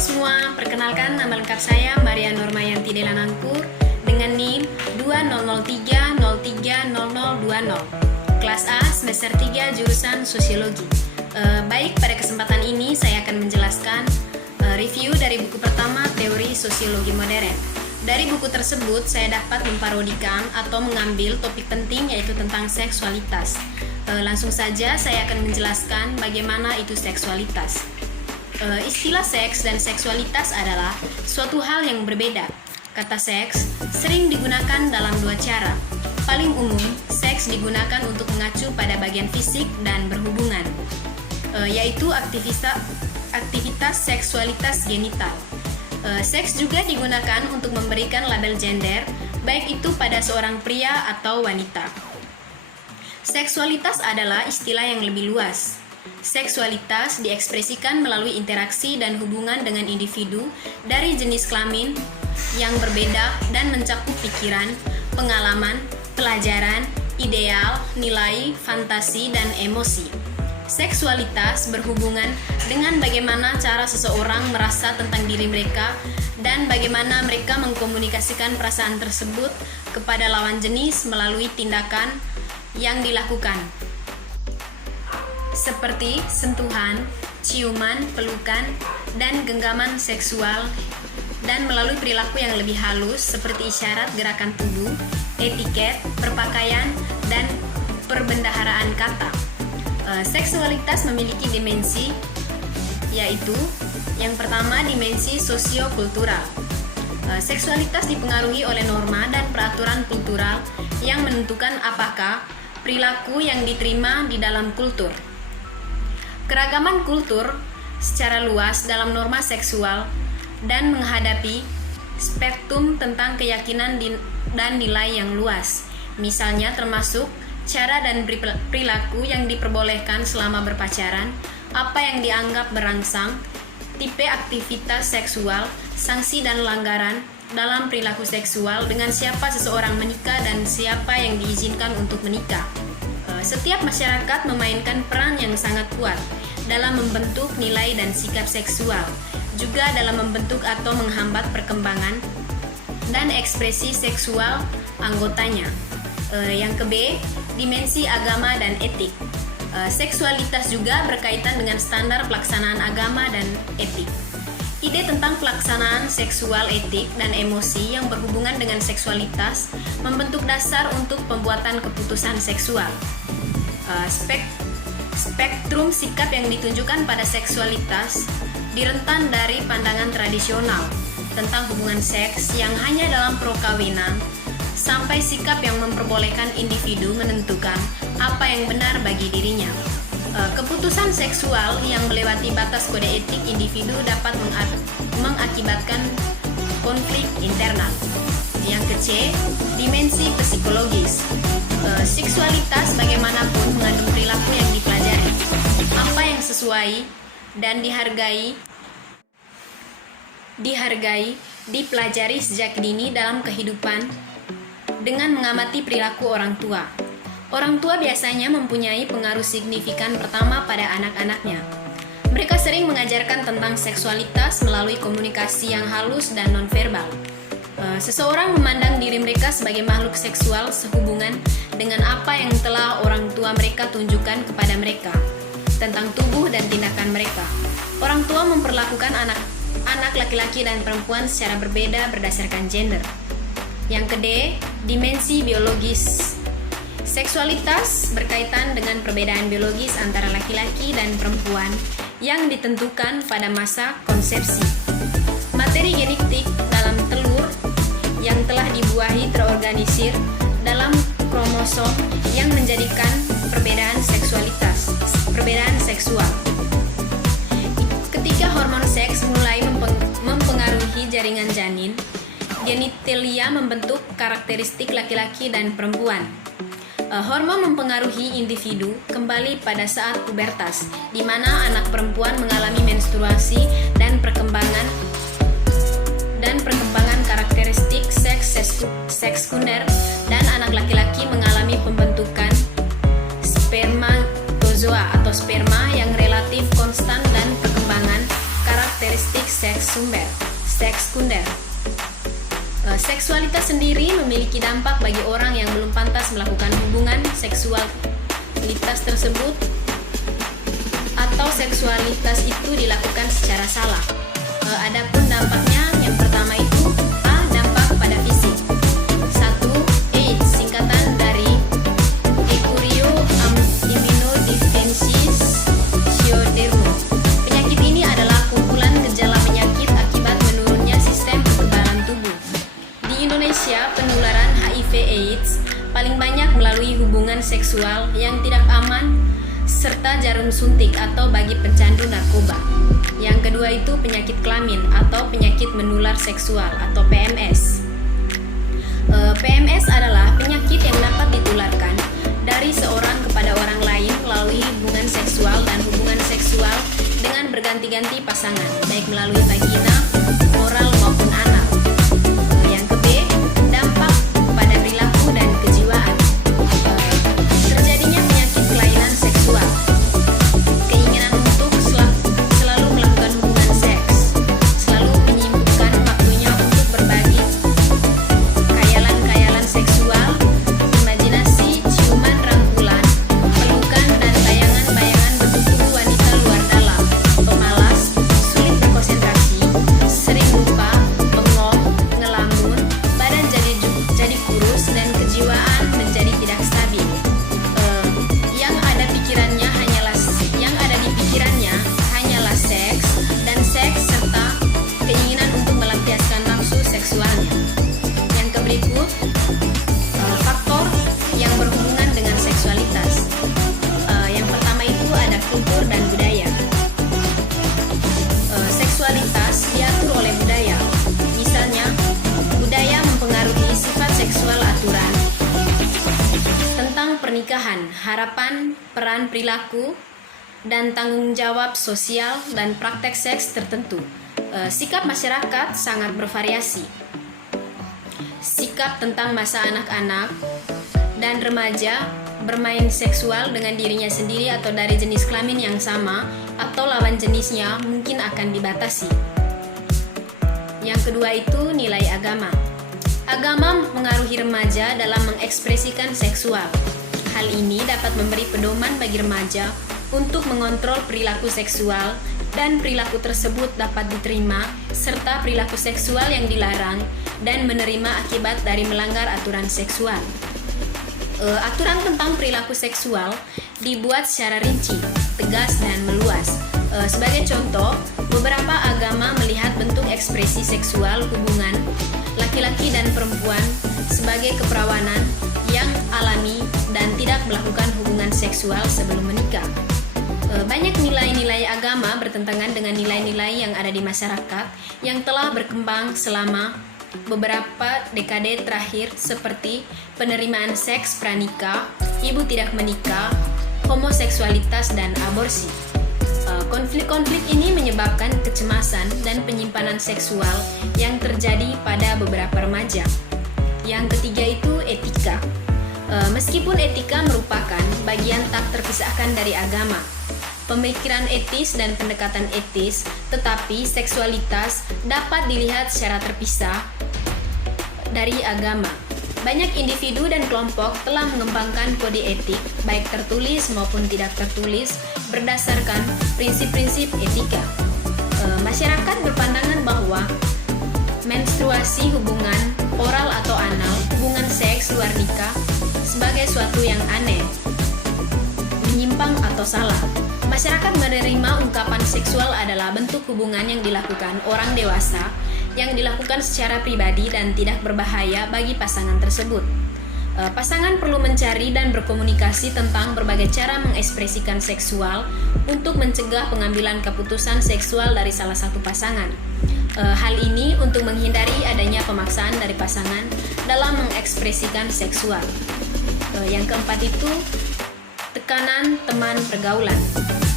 semua, perkenalkan nama lengkap saya Maria Normayanti Delanangkur dengan NIM 2003030020, kelas A semester 3 jurusan Sosiologi. Baik, pada kesempatan ini saya akan menjelaskan review dari buku pertama Teori Sosiologi Modern. Dari buku tersebut saya dapat memparodikan atau mengambil topik penting yaitu tentang seksualitas. Langsung saja saya akan menjelaskan bagaimana itu seksualitas. Istilah seks dan seksualitas adalah suatu hal yang berbeda. Kata seks sering digunakan dalam dua cara. Paling umum, seks digunakan untuk mengacu pada bagian fisik dan berhubungan, yaitu aktivitas seksualitas genital. Seks juga digunakan untuk memberikan label gender, baik itu pada seorang pria atau wanita. Seksualitas adalah istilah yang lebih luas. Seksualitas diekspresikan melalui interaksi dan hubungan dengan individu dari jenis kelamin yang berbeda dan mencakup pikiran, pengalaman, pelajaran, ideal, nilai, fantasi, dan emosi. Seksualitas berhubungan dengan bagaimana cara seseorang merasa tentang diri mereka dan bagaimana mereka mengkomunikasikan perasaan tersebut kepada lawan jenis melalui tindakan yang dilakukan, seperti sentuhan, ciuman, pelukan, dan genggaman seksual, dan melalui perilaku yang lebih halus seperti isyarat gerakan tubuh, etiket, perpakaian, dan perbendaharaan kata. Seksualitas memiliki dimensi, yaitu yang pertama dimensi sosiokultural. Seksualitas dipengaruhi oleh norma dan peraturan kultural yang menentukan apakah perilaku yang diterima di dalam kultur. Keragaman kultur secara luas dalam norma seksual dan menghadapi spektrum tentang keyakinan dan nilai yang luas, misalnya termasuk cara dan perilaku yang diperbolehkan selama berpacaran, apa yang dianggap berangsang, tipe aktivitas seksual, sanksi dan pelanggaran dalam perilaku seksual, dengan siapa seseorang menikah dan siapa yang diizinkan untuk menikah. Setiap masyarakat memainkan peran yang sangat kuat dalam membentuk nilai dan sikap seksual, juga dalam membentuk atau menghambat perkembangan dan ekspresi seksual anggotanya. Yang ke-B, dimensi agama dan etik. Seksualitas juga berkaitan dengan standar pelaksanaan agama dan etik. Ide tentang pelaksanaan seksual, etik, dan emosi yang berhubungan dengan seksualitas membentuk dasar untuk pembuatan keputusan seksual. Spektrum sikap yang ditunjukkan pada seksualitas direntan dari pandangan tradisional tentang hubungan seks yang hanya dalam perkawinan sampai sikap yang memperbolehkan individu menentukan apa yang benar bagi dirinya. Keputusan seksual yang melewati batas kode etik individu dapat mengakibatkan konflik internal. Yang ke-C, dimensi psikologis. Seksualitas bagaimanapun mengandung perilaku yang dipelajari. Apa yang sesuai dan dipelajari sejak dini dalam kehidupan dengan mengamati perilaku orang tua. Orang tua biasanya mempunyai pengaruh signifikan pertama pada anak-anaknya. Mereka sering mengajarkan tentang seksualitas melalui komunikasi yang halus dan nonverbal. Seseorang memandang diri mereka sebagai makhluk seksual sehubungan dengan apa yang telah orang tua mereka tunjukkan kepada mereka tentang tubuh dan tindakan mereka. Orang tua memperlakukan anak laki-laki dan perempuan secara berbeda berdasarkan gender. Yang ke-D, dimensi biologis. Seksualitas berkaitan dengan perbedaan biologis antara laki-laki dan perempuan yang ditentukan pada masa konsepsi. Materi genetik dalam telur yang telah dibuahi terorganisir dalam kromosom yang menjadikan perbedaan seksual. Ketika hormon seks mulai mempengaruhi jaringan janin, genitalia membentuk karakteristik laki-laki dan perempuan. Hormon mempengaruhi individu kembali pada saat pubertas, di mana anak perempuan mengalami menstruasi dan perkembangan karakteristik seks sekunder, dan anak laki-laki mengalami pembentukan spermatozoa atau sperma yang relatif konstan dan perkembangan karakteristik seks bersumber. Seks sekunder. Seksualitas sendiri memiliki dampak bagi orang yang belum pantas melakukan hubungan seksualitas tersebut atau seksualitas itu dilakukan secara salah. Adapun dampaknya, yang pertama itu dampak pada fisik. 1. AIDS, singkatan dari Equireo Immunodefensis Scleroderma. Penyakit ini adalah kumpulan gejala penyakit akibat menurunnya sistem kekebalan tubuh. Di Indonesia, penularan HIV/AIDS paling banyak melalui hubungan seksual yang tidak aman serta jarum suntik atau bagi pecandu narkoba. Yang kedua itu penyakit kelamin atau penyakit menular seksual atau PMS. PMS adalah penyakit yang dapat ditularkan dari seorang kepada orang lain melalui hubungan seksual dan hubungan seksual dengan berganti-ganti pasangan, baik melalui vagina, oral maupun anal. Yang ke B, dampak pada perilaku dan kejiwaan. Terjadinya penyakit kelainan seksual, keinginan untuk selalu melakukan hubungan seks, selalu menyibukkan waktunya untuk berbagi khayalan-khayalan seksual, imajinasi, ciuman, rangkulan, pelukan, dan bayangan-bayangan bentuk tubuh wanita luar dalam, pemalas, sulit berkonsentrasi, sering lupa, bengong, ngelamun, badan jadi kurus, dan kejiwaan menjadi tidak stabil. Yang ada di pikirannya hanyalah seks dan seks serta keinginan untuk melampiaskan nafsu seksualnya. Yang keberikut, faktor yang berhubungan dengan seksualitas. Yang pertama itu ada kultur dan budaya. Seksualitas diatur oleh budaya. Misalnya, budaya mempengaruhi sifat seksual aturan tentang pernikahan, harapan, peran perilaku, dan tanggung jawab sosial dan praktek seks tertentu. Sikap masyarakat sangat bervariasi. Sikap tentang masa anak-anak dan remaja bermain seksual dengan dirinya sendiri atau dari jenis kelamin yang sama atau lawan jenisnya mungkin akan dibatasi. Yang kedua itu nilai agama. Agama mempengaruhi remaja dalam mengekspresikan seksual. Hal ini dapat memberi pedoman bagi remaja untuk mengontrol perilaku seksual dan perilaku tersebut dapat diterima serta perilaku seksual yang dilarang dan menerima akibat dari melanggar aturan seksual. Aturan tentang perilaku seksual dibuat secara rinci, tegas, dan meluas. Sebagai contoh, beberapa agama melihat bentuk ekspresi seksual hubungan laki-laki dan perempuan sebagai keperawanan yang alami dan tidak melakukan hubungan seksual sebelum menikah. Banyak nilai-nilai agama bertentangan dengan nilai-nilai yang ada di masyarakat yang telah berkembang selama beberapa dekade terakhir seperti penerimaan seks pranikah, ibu tidak menikah, homoseksualitas, dan aborsi. Konflik-konflik ini menyebabkan kecemasan dan penyimpanan seksual yang terjadi pada beberapa remaja. Yang ketiga itu etika. Meskipun etika merupakan bagian tak terpisahkan dari agama, pemikiran etis dan pendekatan etis, tetapi seksualitas dapat dilihat secara terpisah dari agama. Banyak individu dan kelompok telah mengembangkan kode etik, baik tertulis maupun tidak tertulis, berdasarkan prinsip-prinsip etika. Masyarakat berpandangan bahwa menstruasi, hubungan oral atau anal, hubungan seks luar nikah sebagai suatu yang aneh, menyimpang atau salah. Masyarakat menerima ungkapan seksual adalah bentuk hubungan yang dilakukan orang dewasa yang dilakukan secara pribadi dan tidak berbahaya bagi pasangan tersebut. Pasangan perlu mencari dan berkomunikasi tentang berbagai cara mengekspresikan seksual untuk mencegah pengambilan keputusan seksual dari salah satu pasangan. Hal ini untuk menghindari adanya pemaksaan dari pasangan dalam mengekspresikan seksual. Yang keempat itu tekanan teman pergaulan.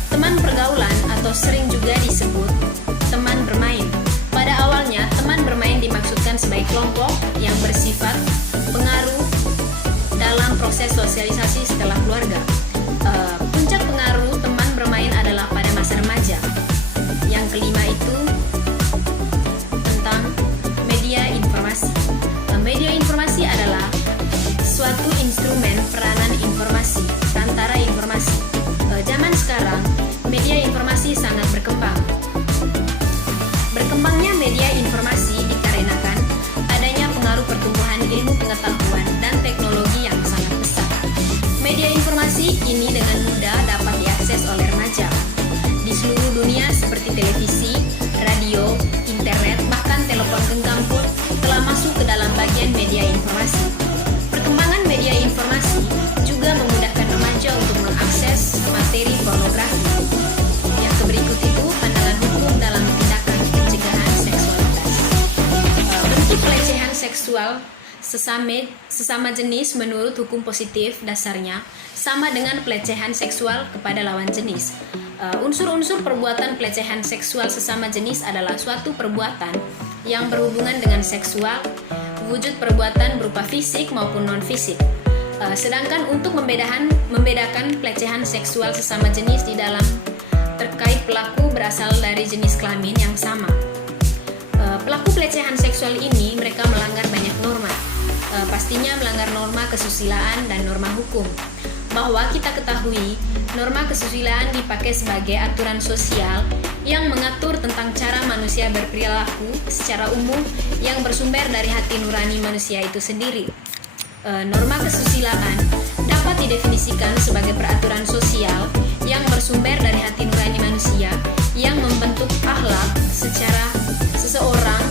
Teman pergaulan atau sering juga disebut teman bermain. Pada awalnya, teman bermain dimaksudkan sebagai kelompok yang bersifat pengaruh dalam proses sosialisasi setelah keluarga. Puncak pengaruh teman bermain adalah pada masa remaja. Yang kelima itu pengetahuan dan teknologi yang sangat besar. Media informasi kini dengan mudah dapat diakses oleh remaja di seluruh dunia seperti televisi, radio, internet, bahkan telepon genggam pun telah masuk ke dalam bagian media informasi. Perkembangan media informasi juga memudahkan remaja untuk mengakses materi pornografi. Yang berikut itu pandangan hukum dalam tindakan pencegahan seksualitas. Bentuk pelecehan seksual sesama jenis menurut hukum positif dasarnya sama dengan pelecehan seksual kepada lawan jenis. Unsur-unsur perbuatan pelecehan seksual sesama jenis adalah suatu perbuatan yang berhubungan dengan seksual, wujud perbuatan berupa fisik maupun non-fisik. Sedangkan untuk membedakan pelecehan seksual sesama jenis di dalam terkait pelaku berasal dari jenis kelamin yang sama. Pelaku pelecehan seksual ini mereka melanggar banyak norma. Pastinya melanggar norma kesusilaan dan norma hukum. Bahwa kita ketahui, norma kesusilaan dipakai sebagai aturan sosial yang mengatur tentang cara manusia berperilaku secara umum yang bersumber dari hati nurani manusia itu sendiri. Norma kesusilaan dapat didefinisikan sebagai peraturan sosial yang bersumber dari hati nurani manusia yang membentuk akhlak seseorang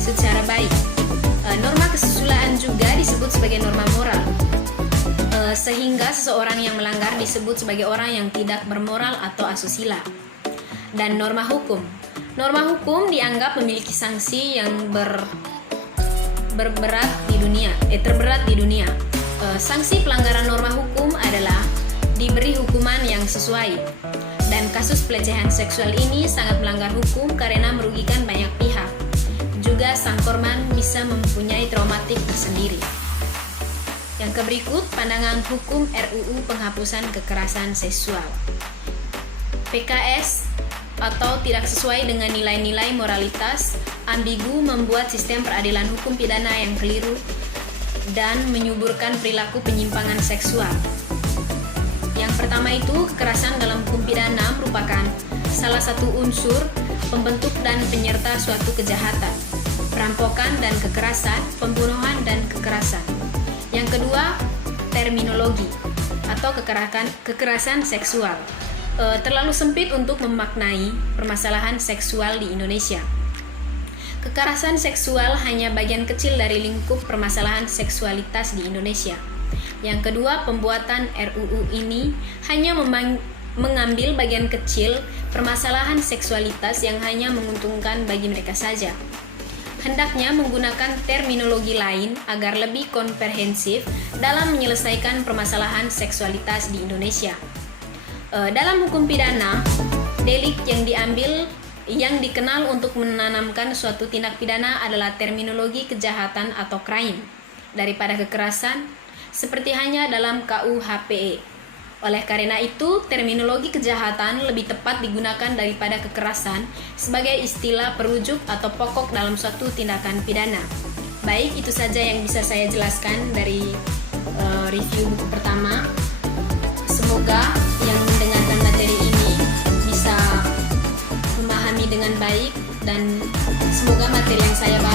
secara baik. Norma kesusilaan juga disebut sebagai norma moral. Sehingga seseorang yang melanggar disebut sebagai orang yang tidak bermoral atau asusila. Dan norma hukum. Norma hukum dianggap memiliki sanksi yang terberat di dunia. Sanksi pelanggaran norma hukum adalah diberi hukuman yang sesuai. Dan kasus pelecehan seksual ini sangat melanggar hukum karena merugikan banyak pihak. Juga sang korban bisa mempunyai traumatik tersendiri. Yang berikut pandangan hukum RUU Penghapusan Kekerasan Seksual. PKS atau tidak sesuai dengan nilai-nilai moralitas, ambigu, membuat sistem peradilan hukum pidana yang keliru dan menyuburkan perilaku penyimpangan seksual. Yang pertama itu, kekerasan dalam hukum pidana merupakan salah satu unsur pembentuk dan penyerta suatu kejahatan, perampokan dan kekerasan, pembunuhan dan kekerasan. Yang kedua, terminologi atau kekerasan seksual. Terlalu sempit untuk memaknai permasalahan seksual di Indonesia. Kekerasan seksual hanya bagian kecil dari lingkup permasalahan seksualitas di Indonesia. Yang kedua, pembuatan RUU ini hanya mengambil bagian kecil permasalahan seksualitas yang hanya menguntungkan bagi mereka saja. Hendaknya menggunakan terminologi lain agar lebih komprehensif dalam menyelesaikan permasalahan seksualitas di Indonesia. Dalam hukum pidana, delik yang dikenal untuk menanamkan suatu tindak pidana adalah terminologi kejahatan atau crime daripada kekerasan, seperti hanya dalam KUHP. Oleh karena itu, terminologi kejahatan lebih tepat digunakan daripada kekerasan sebagai istilah perujuk atau pokok dalam suatu tindakan pidana. Baik, itu saja yang bisa saya jelaskan dari review buku pertama. Semoga yang mendengarkan materi ini bisa memahami dengan baik dan semoga materi yang saya bahas